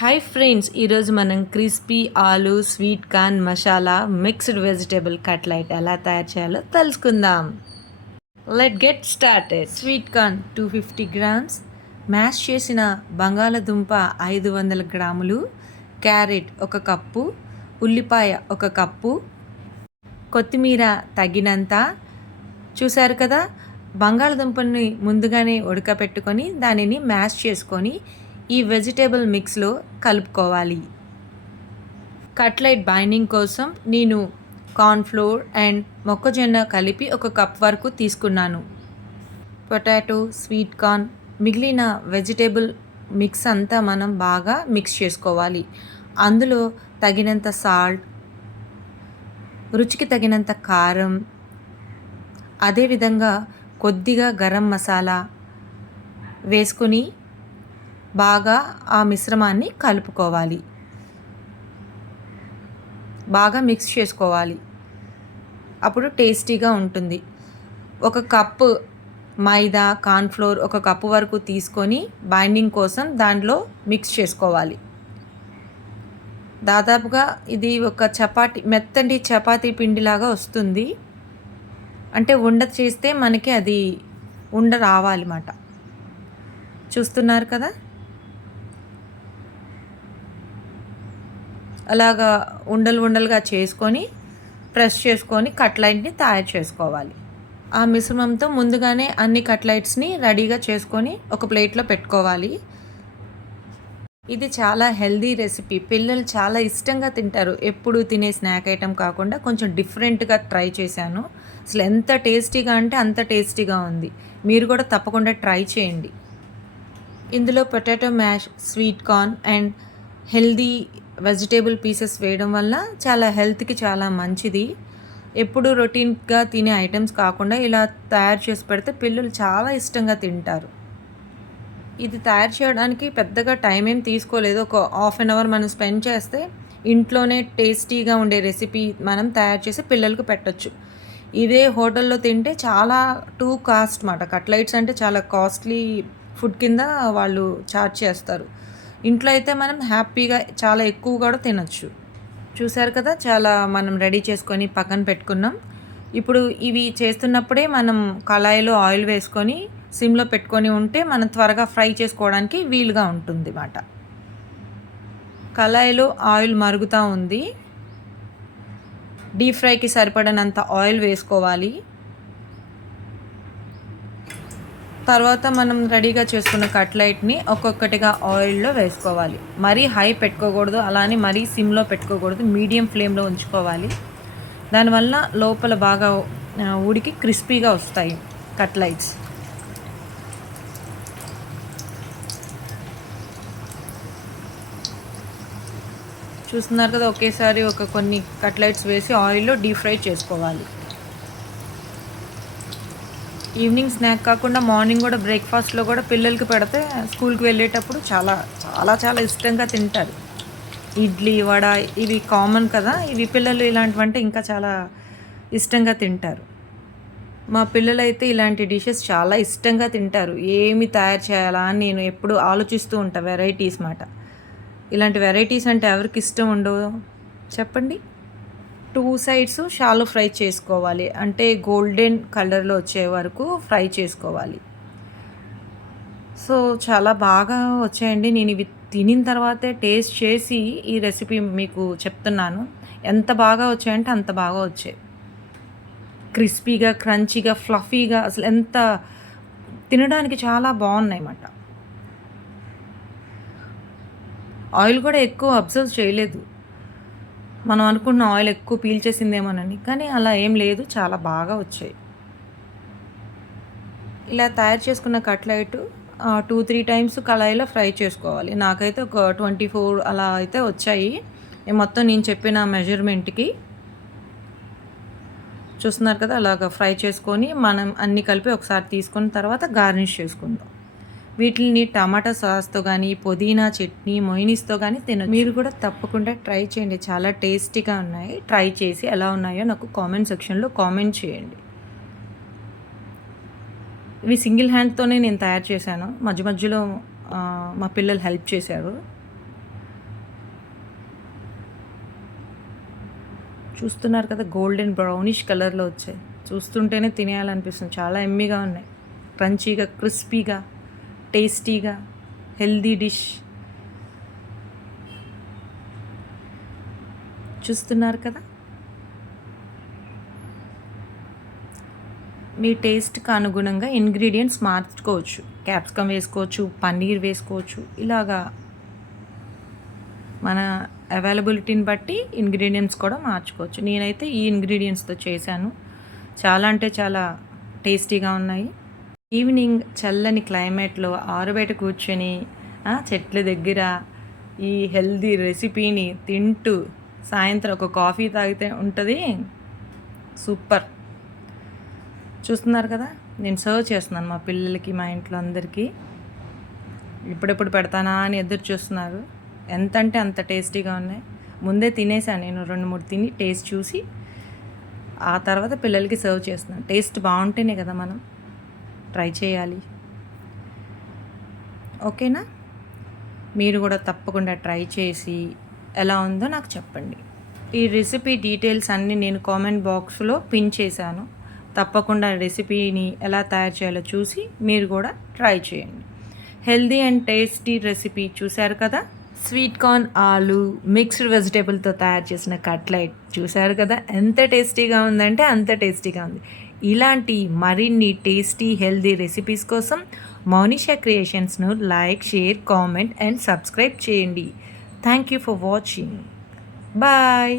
Hi friends ఈరోజు మనం crispy aloo sweet corn masala mixed vegetable cutlet ఎలా తయారు చేయాలో తెలుసుకుందాం let get started sweet corn two fifty grams mash చేసిన బంగాళదుంప ఐదు వందల గ్రాములు. క్యారెట్ ఒక కప్పు. ఉల్లిపాయ ఒక కప్పు. కొత్తిమీర తగినంత. చూశారు కదా? బంగాళదుంపని ముందుగానే ఉడకపెట్టుకొని దానిని మ్యాష్ చేసుకొని ఈ వెజిటేబుల్ మిక్స్లో కలుపుకోవాలి. కట్లైట్ బైండింగ్ కోసం నేను కార్న్ఫ్లోర్ అండ్ మొక్కజొన్న కలిపి ఒక కప్ వరకు తీసుకున్నాను. పొటాటో స్వీట్ కార్న్ మిగిలిన వెజిటేబుల్ మిక్స్ అంతా మనం బాగా మిక్స్ చేసుకోవాలి. అందులో తగినంత సాల్ట్ రుచికి తగినంత కారం అదేవిధంగా కొద్దిగా గరం మసాలా వేసుకొని బాగా ఆ మిశ్రమాన్ని కలుపుకోవాలి. బాగా మిక్స్ చేసుకోవాలి. అప్పుడు టేస్టీగా ఉంటుంది. ఒక కప్పు మైదా కార్న్ఫ్లోర్ ఒక కప్పు వరకు తీసుకొని బైండింగ్ కోసం దాంట్లో మిక్స్ చేసుకోవాలి. దాదాపుగా ఇది ఒక చపాతి మెత్తటి చపాతీ పిండిలాగా వస్తుంది. అంటే ఉండ చేస్తే మనకి అది ఉండ రావాలన్నమాట చూస్తున్నారు కదా? అలాగా ఉండలు ఉండలుగా చేసుకొని ప్రెస్ చేసుకొని కట్లైట్ని తయారు చేసుకోవాలి. ఆ మిశ్రమంతో ముందుగానే అన్ని కట్లైట్స్ని రెడీగా చేసుకొని ఒక ప్లేట్లో పెట్టుకోవాలి. ఇది చాలా హెల్దీ రెసిపీ. పిల్లలు చాలా ఇష్టంగా తింటారు. ఎప్పుడు తినే స్నాక్ ఐటెం కాకుండా కొంచెం డిఫరెంట్గా ట్రై చేశాను. అసలు ఎంత టేస్టీగా అంటే అంత టేస్టీగా ఉంది. మీరు కూడా తప్పకుండా ట్రై చేయండి. ఇందులో potato mash sweet corn and healthy vegetable pieces వేయడం వల్ల చాలా హెల్త్కి చాలా మంచిది. ఎప్పుడు రొటీన్గా తినే ఐటమ్స్ కాకుండా ఇలా తయారు చేసి పెడితే పిల్లలు చాలా ఇష్టంగా తింటారు. ఇది తయారు చేయడానికి పెద్దగా టైం ఏం తీసుకోలేదు. ఒక హాఫ్ అన్ అవర్ మనం స్పెండ్ చేస్తే ఇంట్లోనే టేస్టీగా ఉండే రెసిపీ మనం తయారు చేసి పిల్లలకు పెట్టచ్చు. ఇదే హోటల్లో తింటే చాలా టూ కాస్ట్ మాట. కట్లైట్స్ అంటే చాలా కాస్ట్లీ ఫుడ్ కింద వాళ్ళు చార్జ్ చేస్తారు. ఇంట్లో అయితే మనం హ్యాపీగా చాలా ఎక్కువ కూడా తినచ్చు. చూసారు కదా? చాలా మనం రెడీ చేసుకొని పక్కన పెట్టుకున్నాం. ఇప్పుడు ఇవి చేస్తున్నప్పుడే మనం కళాయిలో ఆయిల్ వేసుకొని సిమ్లో పెట్టుకొని ఉంటే మనం త్వరగా ఫ్రై చేసుకోవడానికి వీలుగా ఉంటుంది అన్నమాట కళాయిలో ఆయిల్ మరుగుతూ ఉంది. డీప్ ఫ్రైకి సరిపడినంత ఆయిల్ వేసుకోవాలి. తర్వాత మనం రెడీగా చేసుకున్న కట్లైట్ని ఒక్కొక్కటిగా ఆయిల్లో వేసుకోవాలి. మరీ హై పెట్టుకోకూడదు అలానే మరీ సిమ్లో పెట్టుకోకూడదు మీడియం ఫ్లేమ్లో ఉంచుకోవాలి. దానివల్ల లోపల బాగా ఉడికి క్రిస్పీగా వస్తాయి కట్లైట్స్. చూస్తున్నారు కదా ఒకేసారి ఒక కొన్ని కట్లైట్స్ వేసి ఆయిల్లో డీప్ ఫ్రై చేసుకోవాలి. ఈవినింగ్ స్నాక్ కాకుండా మార్నింగ్ కూడా బ్రేక్ఫాస్ట్లో కూడా పిల్లలకి పెడితే స్కూల్కి వెళ్ళేటప్పుడు చాలా చాలా చాలా ఇష్టంగా తింటారు. ఇడ్లీ వడ ఇవి కామన్ కదా. ఇవి పిల్లలు ఇలాంటివంటే ఇంకా చాలా ఇష్టంగా తింటారు. మా పిల్లలైతే ఇలాంటి డిషెస్ చాలా ఇష్టంగా తింటారు. ఏమి తయారు చేయాలా అని నేను ఎప్పుడు ఆలోచిస్తూ ఉంటాను వెరైటీస్ మాట. ఇలాంటి వెరైటీస్ అంటే ఎవరికి ఇష్టం ఉండవు? చెప్పండి. టూ సైడ్స్ షాలో ఫ్రై చేసుకోవాలి. అంటే గోల్డెన్ కలర్లో వచ్చే వరకు ఫ్రై చేసుకోవాలి. సో చాలా బాగా వచ్చాయండి. నేను ఇవి తినిన తర్వాతే టేస్ట్ చేసి ఈ రెసిపీ మీకు చెప్తున్నాను. ఎంత బాగా వచ్చాయంటే అంత బాగా వచ్చాయి. క్రిస్పీగా క్రంచీగా ఫ్లఫీగా అసలు ఎంత తినడానికి చాలా బాగున్నాయి అన్నమాట ఆయిల్ కూడా ఎక్కువ అబ్జర్వ్ చేయలేదు. మనం అనుకున్న ఆయిల్ ఎక్కువ పీల్చేసిందేమోనని. కానీ అలా ఏం లేదు చాలా బాగా వచ్చాయి. ఇలా తయారు చేసుకున్న కట్లెట్ టూ త్రీ టైమ్స్ కళాయిలో ఫ్రై చేసుకోవాలి. నాకైతే ఒక ట్వంటీ ఫోర్ అలా అయితే వచ్చాయి. మొత్తం నేను చెప్పిన మెజర్మెంట్కి. చూస్తున్నారు కదా అలాగ ఫ్రై చేసుకొని మనం అన్నీ కలిపి ఒకసారి తీసుకున్న తర్వాత గార్నిష్ చేసుకుందాం. వీటిని టమాటా సాస్తో కానీ పుదీనా చట్నీ మొయినీస్తో కానీ తిన మీరు కూడా తప్పకుండా ట్రై చేయండి. చాలా టేస్టీగా ఉన్నాయి. ట్రై చేసి ఎలా ఉన్నాయో నాకు కామెంట్ సెక్షన్లో కామెంట్ చేయండి. ఇవి సింగిల్ హ్యాండ్తోనే నేను తయారు చేశాను. మధ్య మధ్యలో మా పిల్లలు హెల్ప్ చేశారు. చూస్తున్నారు కదా గోల్డెన్ బ్రౌనిష్ కలర్లో వచ్చాయి. చూస్తుంటేనే తినేయాలనిపిస్తుంది. చాలా ఎమ్మిగా ఉన్నాయి. క్రంచీగా క్రిస్పీగా. టేస్టీగా హెల్దీ డిష్. చూస్తున్నారు కదా? మీ టేస్ట్కి అనుగుణంగా ఇంగ్రీడియంట్స్ మార్చుకోవచ్చు. క్యాప్సికమ్ వేసుకోవచ్చు పన్నీర్ వేసుకోవచ్చు. ఇలాగా మన అవైలబిలిటీని బట్టి ఇంగ్రీడియంట్స్ కూడా మార్చుకోవచ్చు. నేనైతే ఈ ఇంగ్రీడియంట్స్తో చేశాను. చాలా అంటే చాలా టేస్టీగా ఉన్నాయి. ఈవినింగ్ చల్లని క్లైమేట్లో ఆరుబయట కూర్చొని చెట్ల దగ్గర ఈ హెల్దీ రెసిపీని తింటూ సాయంత్రం ఒక కాఫీ తాగితే ఉంటుంది. సూపర్. చూస్తున్నారు కదా? నేను సర్వ్ చేస్తున్నాను మా పిల్లలకి మా ఇంట్లో అందరికీ. ఇప్పుడెప్పుడు పెడతానా అని ఎదురు చూస్తున్నారు. ఎంత అంటే అంత టేస్టీగా ఉన్నాయి. ముందే తినేసాను నేను రెండు మూడు తిని టేస్ట్ చూసి ఆ తర్వాత పిల్లలకి సర్వ్ చేస్తున్నాను. టేస్ట్ బాగుంటేనే కదా మనం. ట్రై చేయాలి. ఓకేనా? మీరు కూడా తప్పకుండా ట్రై చేసి ఎలా ఉందో నాకు చెప్పండి. ఈ రెసిపీ డీటెయిల్స్ అన్నీ నేను కామెంట్ బాక్స్లో పిన్ చేశాను. తప్పకుండా రెసిపీని ఎలా తయారు చేయాలో చూసి మీరు కూడా ట్రై చేయండి. హెల్దీ అండ్ టేస్టీ రెసిపీ చూశారు కదా? స్వీట్ కార్న్ ఆలు మిక్స్డ్ వెజిటేబుల్తో తయారు చేసిన కట్లెట్ చూశారు కదా? ఎంత టేస్టీగా ఉందంటే అంత టేస్టీగా ఉంది. ఇలాంటి మరిన్ని టేస్టీ హెల్దీ రెసిపీస్ కోసం Mounisha క్రియేషన్స్ను like share comment and subscribe చేయండి. Thank you for watching bye